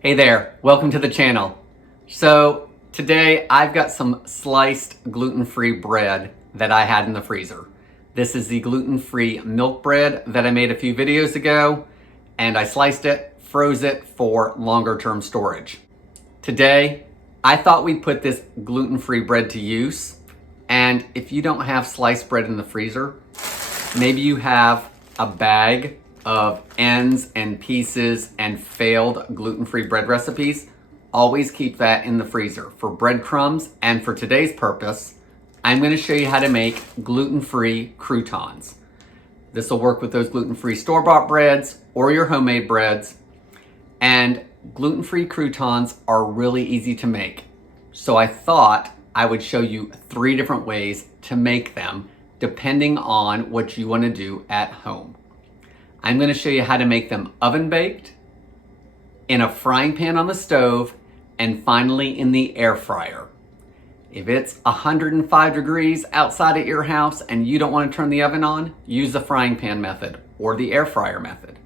Hey there, welcome to the channel. So today I've got some sliced gluten-free bread that I had in the freezer. This is the gluten-free milk bread that I made a few videos ago, and I sliced it, froze it for longer term storage. Today, I thought we'd put this gluten-free bread to use, and if you don't have sliced bread in the freezer, maybe you have a bag of ends and pieces and failed gluten-free bread recipes. Always keep that in the freezer for breadcrumbs, and for today's purpose, I'm going to show you how to make gluten-free croutons. This will work with those gluten-free store-bought breads or your homemade breads. And gluten-free croutons are really easy to make. So I thought I would show you 3 different ways to make them depending on what you want to do at home. I'm going to show you how to make them oven baked, in a frying pan on the stove, and finally in the air fryer. If it's 105 degrees outside at your house and you don't want to turn the oven on, use the frying pan method or the air fryer method.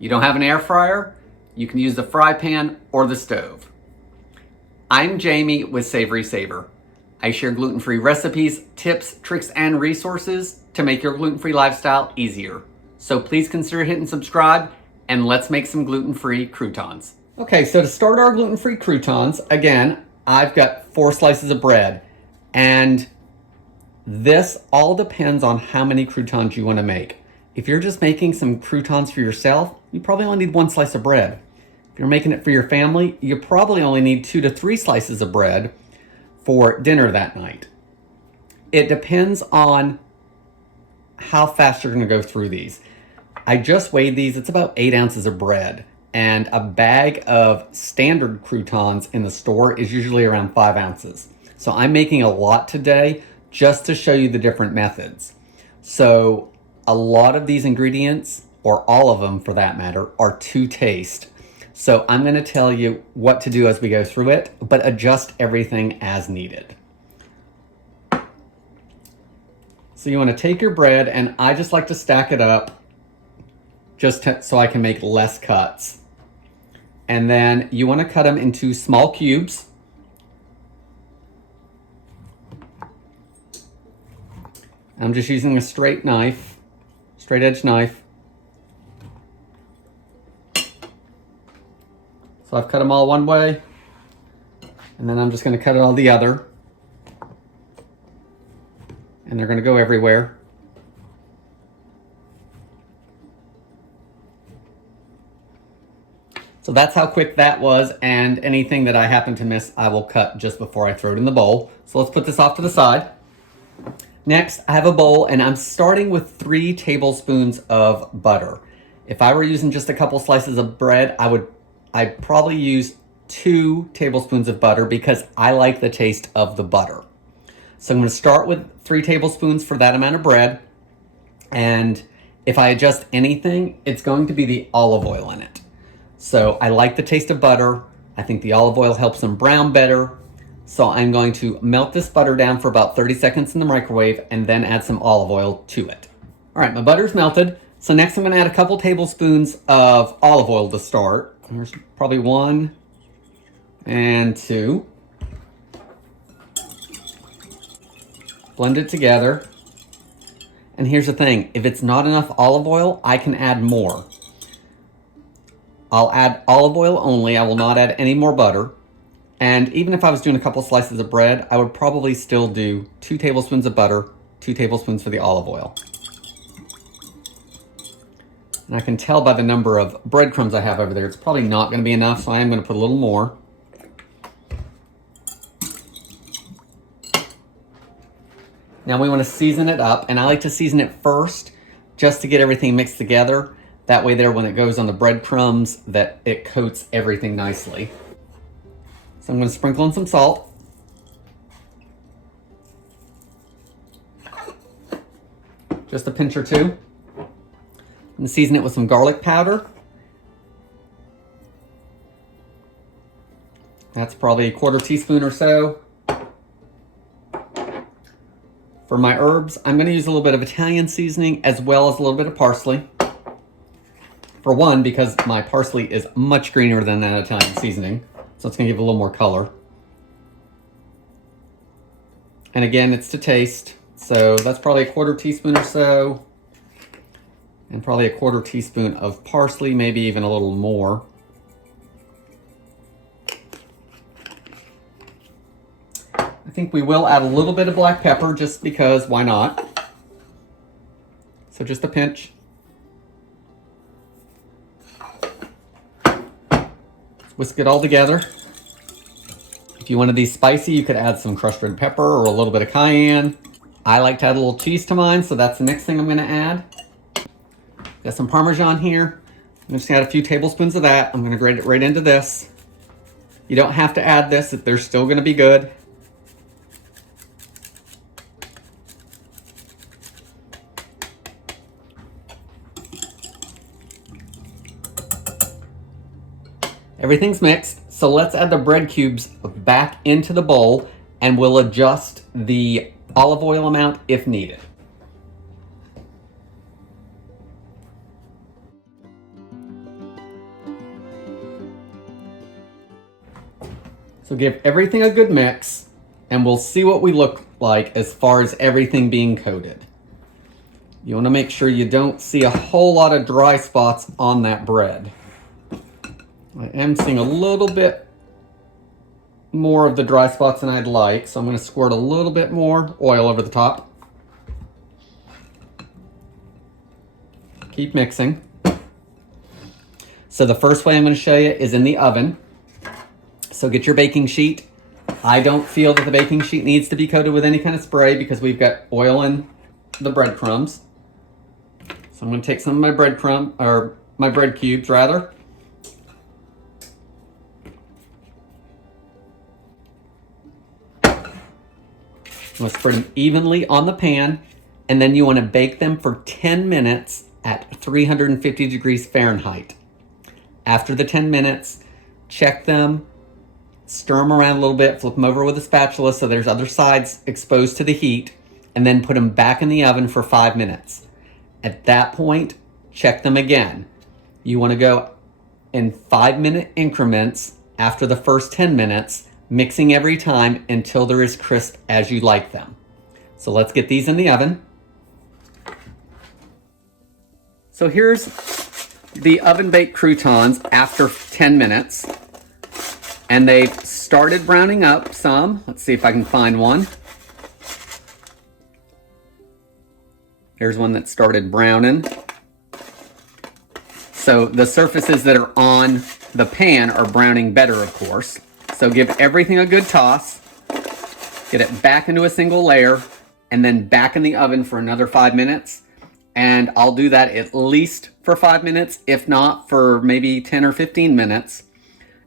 You don't have an air fryer? You can use the fry pan or the stove. I'm Jamie with SavorySaver. I share gluten-free recipes, tips, tricks, and resources to make your gluten-free lifestyle easier. So please consider hitting subscribe, and let's make some gluten-free croutons. Okay, so to start our gluten-free croutons, again, I've got 4 slices of bread, and this all depends on how many croutons you want to make. If you're just making some croutons for yourself, you probably only need 1 slice of bread. If you're making it for your family, you probably only need 2 to 3 slices of bread for dinner that night. It depends on how fast you're going to go through these. I just weighed these. It's about 8 ounces of bread, and a bag of standard croutons in the store is usually around 5 ounces. So I'm making a lot today just to show you the different methods. So a lot of these ingredients, or all of them for that matter, are to taste. So I'm going to tell you what to do as we go through it, but adjust everything as needed. So you want to take your bread, and I just like to stack it up just so I can make less cuts. And then you want to cut them into small cubes. I'm just using a straight knife, straight edge knife. So I've cut them all one way, and then I'm just going to cut it all the other. And they're going to go everywhere. So that's how quick that was, and anything that I happen to miss, I will cut just before I throw it in the bowl. So let's put this off to the side. Next, I have a bowl, and I'm starting with 3 tablespoons of butter. If I were using just a couple slices of bread, I'd probably use 2 tablespoons of butter because I like the taste of the butter. So I'm going to start with 3 tablespoons for that amount of bread. And if I adjust anything, it's going to be the olive oil in it. So I like the taste of butter. I think the olive oil helps them brown better. So I'm going to melt this butter down for about 30 seconds in the microwave and then add some olive oil to it. All right, my butter's melted. So next I'm going to add a couple tablespoons of olive oil to start. There's probably 1 and 2. Blend it together. And here's the thing, if it's not enough olive oil, I can add more. I'll add olive oil only. I will not add any more butter. And even if I was doing a couple slices of bread, I would probably still do 2 tablespoons of butter, 2 tablespoons for the olive oil. And I can tell by the number of breadcrumbs I have over there, it's probably not going to be enough, so I am going to put a little more. Now we want to season it up, and I like to season it first just to get everything mixed together. That way there, when it goes on the breadcrumbs, that it coats everything nicely. So I'm going to sprinkle in some salt. Just a pinch or 2. And season it with some garlic powder. That's probably 1/4 teaspoon or so. For my herbs, I'm going to use a little bit of Italian seasoning as well as a little bit of parsley. For one, because my parsley is much greener than that Italian seasoning, so it's gonna give it a little more color. And again, it's to taste, so that's probably a 1/4 teaspoon or so, and probably a 1/4 teaspoon of parsley, maybe even a little more. I think we will add a little bit of black pepper just because, why not? So just a pinch. Whisk it all together. If you wanted these spicy, you could add some crushed red pepper or a little bit of cayenne. I like to add a little cheese to mine, so that's the next thing I'm gonna add. Got some Parmesan here. I'm just gonna add a few tablespoons of that. I'm gonna grate it right into this. You don't have to add this if they're still gonna be good. Everything's mixed, so let's add the bread cubes back into the bowl and we'll adjust the olive oil amount if needed. So give everything a good mix and we'll see what we look like as far as everything being coated. You want to make sure you don't see a whole lot of dry spots on that bread. I am seeing a little bit more of the dry spots than I'd like, so I'm going to squirt a little bit more oil over the top. Keep mixing. So the first way I'm going to show you is in the oven. So get your baking sheet. I don't feel that the baking sheet needs to be coated with any kind of spray because we've got oil in the breadcrumbs. So I'm going to take some of my bread cubes rather. I'm going to spread them evenly on the pan, and then you want to bake them for 10 minutes at 350 degrees Fahrenheit. After the 10 minutes, check them, stir them around a little bit, flip them over with a spatula so there's other sides exposed to the heat, and then put them back in the oven for 5 minutes. At that point, check them again. You want to go in 5-minute increments after the first 10 minutes, mixing every time until they're as crisp as you like them. So let's get these in the oven. So here's the oven-baked croutons after 10 minutes. And they've started browning up some. Let's see if I can find one. Here's one that started browning. So the surfaces that are on the pan are browning better, of course. So give everything a good toss, get it back into a single layer, and then back in the oven for another 5 minutes. And I'll do that at least for 5 minutes, if not for maybe 10 or 15 minutes,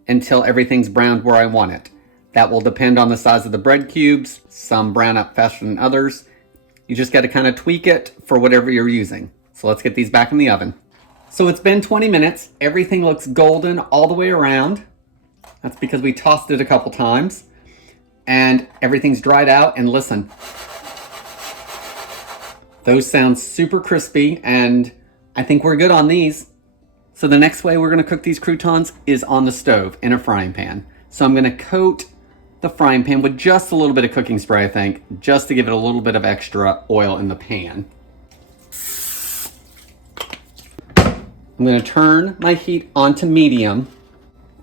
until everything's browned where I want it. That will depend on the size of the bread cubes. Some brown up faster than others. You just got to kind of tweak it for whatever you're using. So let's get these back in the oven. So it's been 20 minutes. Everything looks golden all the way around. That's because we tossed it a couple times and everything's dried out. And listen, those sound super crispy and I think we're good on these. So the next way we're going to cook these croutons is on the stove in a frying pan. So I'm going to coat the frying pan with just a little bit of cooking spray, I think, just to give it a little bit of extra oil in the pan. I'm going to turn my heat onto medium,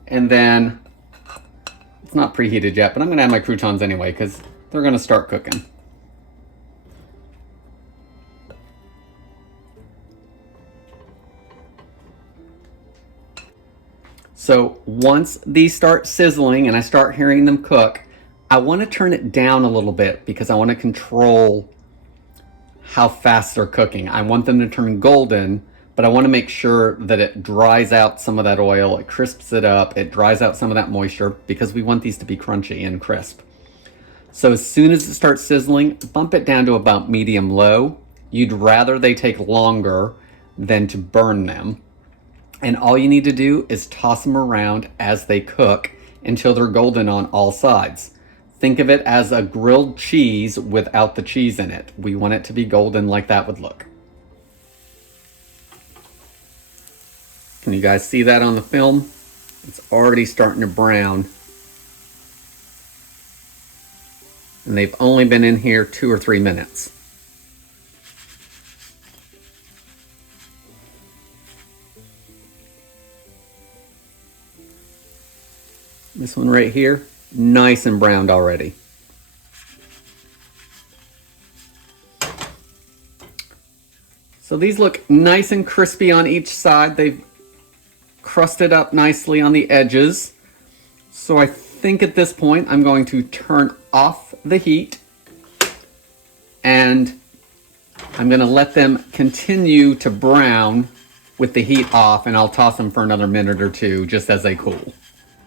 and then it's not preheated yet, but I'm going to add my croutons anyway because they're going to start cooking. So once these start sizzling and I start hearing them cook, I want to turn it down a little bit because I want to control how fast they're cooking. I want them to turn golden, but I want to make sure that it dries out some of that oil, it crisps it up, it dries out some of that moisture because we want these to be crunchy and crisp. So as soon as it starts sizzling, bump it down to about medium low. You'd rather they take longer than to burn them. And all you need to do is toss them around as they cook until they're golden on all sides. Think of it as a grilled cheese without the cheese in it. We want it to be golden like that would look. Can you guys see that on the film? It's already starting to brown. And they've only been in here 2 or 3 minutes. This one right here, nice and browned already. So these look nice and crispy on each side. They've crusted up nicely on the edges. So I think at this point I'm going to turn off the heat and I'm going to let them continue to brown with the heat off, and I'll toss them for another minute or two just as they cool.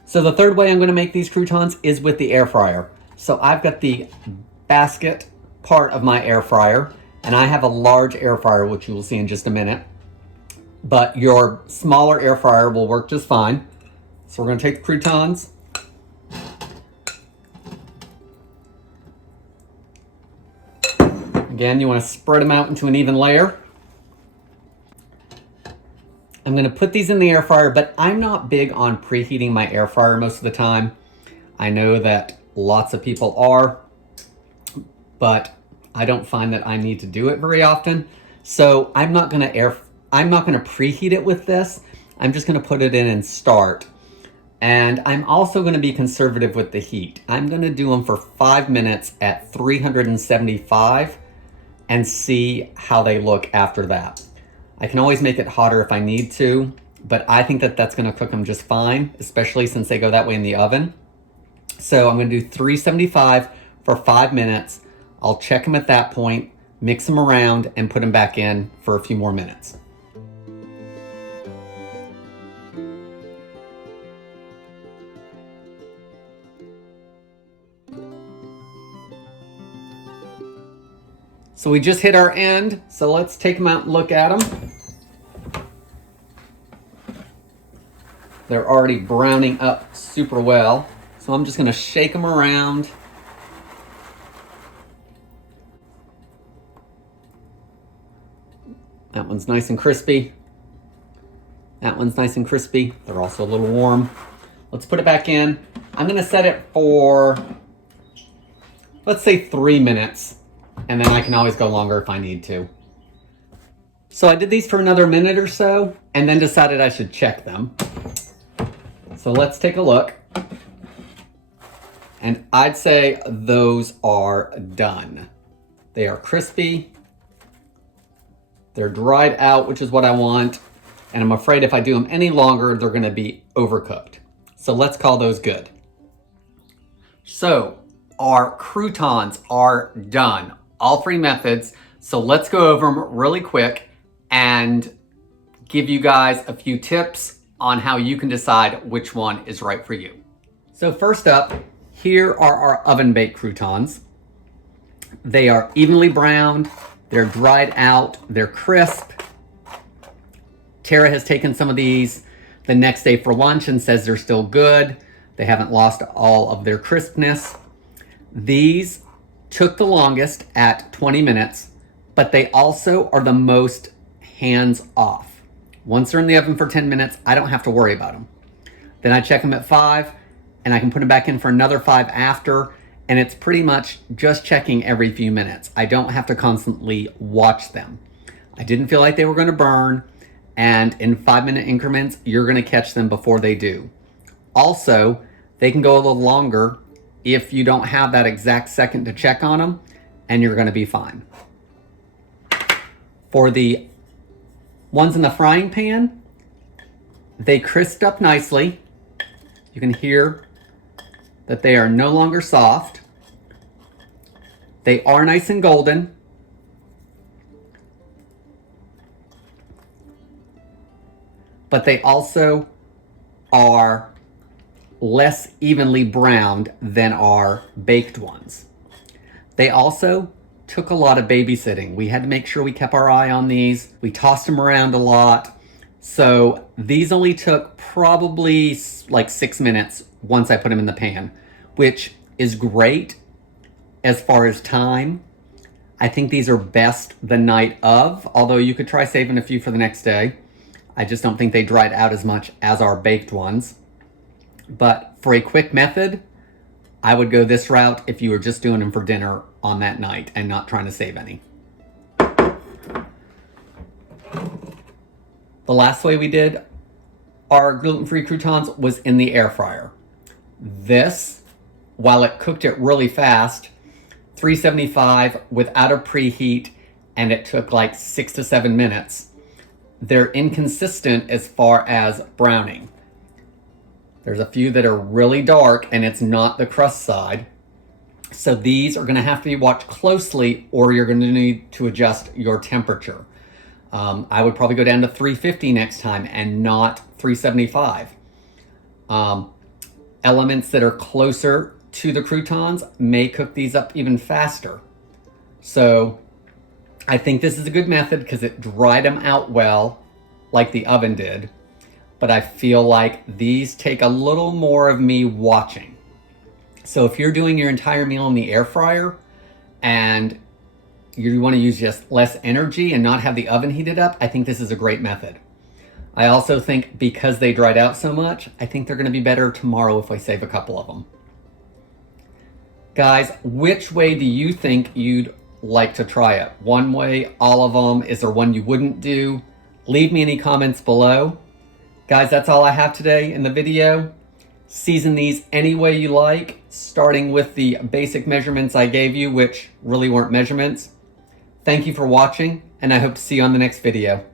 So the third way I'm going to make these croutons is with the air fryer. So I've got the basket part of my air fryer, and I have a large air fryer, which you will see in just a minute. But your smaller air fryer will work just fine. So we're going to take the croutons. Again, you want to spread them out into an even layer. I'm going to put these in the air fryer, but I'm not big on preheating my air fryer most of the time. I know that lots of people are, but I don't find that I need to do it very often. So I'm not going to preheat it with this. I'm just going to put it in and start. And I'm also going to be conservative with the heat. I'm going to do them for 5 minutes at 375 and see how they look after that. I can always make it hotter if I need to, but I think that that's going to cook them just fine, especially since they go that way in the oven. So I'm going to do 375 for 5 minutes. I'll check them at that point, mix them around, and put them back in for a few more minutes. So we just hit our end, so let's take them out and look at them. They're already browning up super well. So I'm just gonna shake them around. That one's nice and crispy. That one's nice and crispy. They're also a little warm. Let's put it back in. I'm gonna set it for, let's say 3 minutes. And then I can always go longer if I need to. So I did these for another minute or so, and then decided I should check them. So let's take a look. And I'd say those are done. They are crispy. They're dried out, which is what I want. And I'm afraid if I do them any longer, they're gonna be overcooked. So let's call those good. So our croutons are done. All 3 methods. So let's go over them really quick and give you guys a few tips on how you can decide which one is right for you. So first up, here are our oven baked croutons. They are evenly browned, they're dried out, they're crisp. Tara has taken some of these the next day for lunch and says they're still good. They haven't lost all of their crispness. These took the longest at 20 minutes, but they also are the most hands-off. Once they're in the oven for 10 minutes, I don't have to worry about them. Then I check them at 5, and I can put them back in for another 5 after, and it's pretty much just checking every few minutes. I don't have to constantly watch them. I didn't feel like they were gonna burn, and in 5-minute increments, you're gonna catch them before they do. Also, they can go a little longer if you don't have that exact second to check on them, and you're gonna be fine. For the ones in the frying pan, they crisped up nicely. You can hear that they are no longer soft. They are nice and golden. But they also are less evenly browned than our baked ones. They also took a lot of babysitting. We had to make sure we kept our eye on these. We tossed them around a lot. So these only took probably like 6 minutes once I put them in the pan, which is great as far as time. I think these are best the night of, although you could try saving a few for the next day. I just don't think they dried out as much as our baked ones. But for a quick method, I would go this route if you were just doing them for dinner on that night and not trying to save any. The last way we did our gluten-free croutons was in the air fryer. This, while it cooked it really fast, 375 without a preheat, and it took like 6 to 7 minutes. They're inconsistent as far as browning. There's a few that are really dark and it's not the crust side. So these are gonna have to be watched closely, or you're gonna need to adjust your temperature. I would probably go down to 350 next time and not 375. Elements that are closer to the croutons may cook these up even faster. So I think this is a good method because it dried them out well, like the oven did. But I feel like these take a little more of me watching. So if you're doing your entire meal in the air fryer and you want to use just less energy and not have the oven heated up, I think this is a great method. I also think because they dried out so much, I think they're going to be better tomorrow if I save a couple of them. Guys, which way do you think you'd like to try it? One way, all of them? Is there one you wouldn't do? Leave me any comments below. Guys, that's all I have today in the video. Season these any way you like, starting with the basic measurements I gave you, which really weren't measurements. Thank you for watching, and I hope to see you on the next video.